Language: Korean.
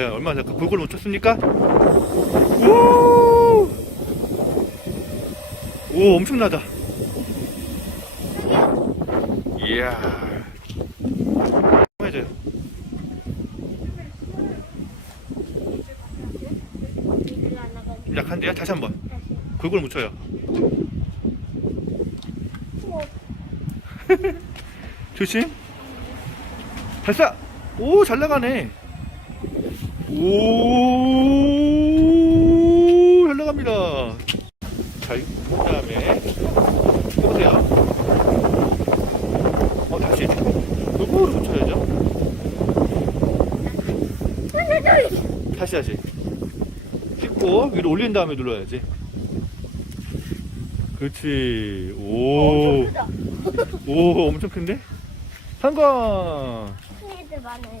과연 얼마나 잘까? 골고루 못 쳤습니까? 오! 오, 엄청나다. 이야. 약한데요? 다시 한 번. 다시. 골고루 못 쳐요. 우와. 조심. 발사! 오, 잘 나가네. 오, 잘 나갑니다. 자, 그 다음에, 해보세요. 어, 다시. 골고루 붙여야죠. 다시, 다시. 씻고, 위로 올린 다음에 눌러야지. 그렇지. 오. 오, 엄청 큰데? 큰 애들 많아요.